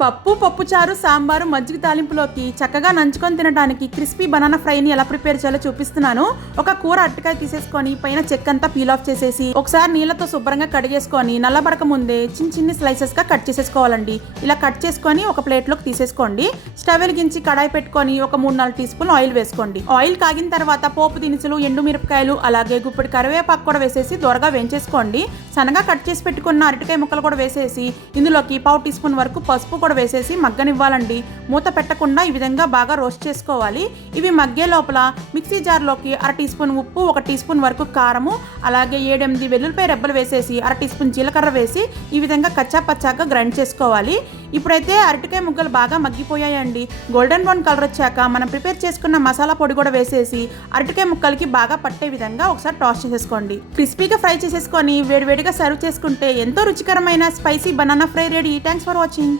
పప్పుచారు, సాంబారు, మజ్జిగ తాలింపులోకి చక్కగా నంచుకొని తినడానికి క్రిస్పీ బనానా ఫ్రైని ఎలా ప్రిపేర్ చేయాలో చూపిస్తున్నాను. ఒక కూర అరటికాయ తీసేసుకొని పైన చెక్క అంతా పీల్ ఆఫ్ చేసేసి ఒకసారి నీళ్ళతో శుభ్రంగా కడిగేసుకొని నల్లబడక ముందే చిన్ని స్లైసెస్ గా కట్ చేసేసుకోవాలండి. ఇలా కట్ చేసుకొని ఒక ప్లేట్ లోకి తీసేసుకోండి. స్టవ్ వెలిగించి కడాయి పెట్టుకొని ఒక 3-4 టీ స్పూన్ ఆయిల్ వేసుకోండి. ఆయిల్ కాగిన తర్వాత పోపు దినుసులు, ఎండుమిరపకాయలు అలాగే గుప్పెడు కరివేపాకు కూడా వేసేసి దోరగా వేయించేసుకోండి. సన్నగా కట్ చేసి పెట్టుకున్న అరటికాయ ముక్కలు కూడా వేసేసి ఇందులోకి 1/2 టీ స్పూన్ వరకు పసుపు కూడా వేసేసి మగ్గనివ్వాలండి. మూత పెట్టకుండా ఈ విధంగా బాగా రోస్ట్ చేసుకోవాలి. ఇవి మగ్గే లోపల మిక్సీ జార్లోకి 1/2 టీ స్పూన్ ఉప్పు, 1 టీ స్పూన్ వరకు కారము అలాగే 7-8 వెల్లుల్లిపాయ రెబ్బలు వేసేసి 1/2 టీ స్పూన్ జీలకర్ర వేసి ఈ విధంగా కచ్చా పచ్చాగా గ్రైండ్ చేసుకోవాలి. ఇప్పుడైతే అరటికాయ ముక్కలు బాగా మగ్గిపోయాయండి. గోల్డెన్ బ్రౌన్ కలర్ వచ్చాక మనం ప్రిపేర్ చేసుకున్న మసాలా పొడి కూడా వేసేసి అరటికాయ ముక్కలకి బాగా పట్టే విధంగా ఒకసారి టాస్ చేసేసుకోండి. క్రిస్పీగా ఫ్రై చేసేసుకొని వేడివేడిగా సర్వ్ చేసుకుంటే ఎంతో రుచికరమైన spicy banana fry ready. Thanks for watching.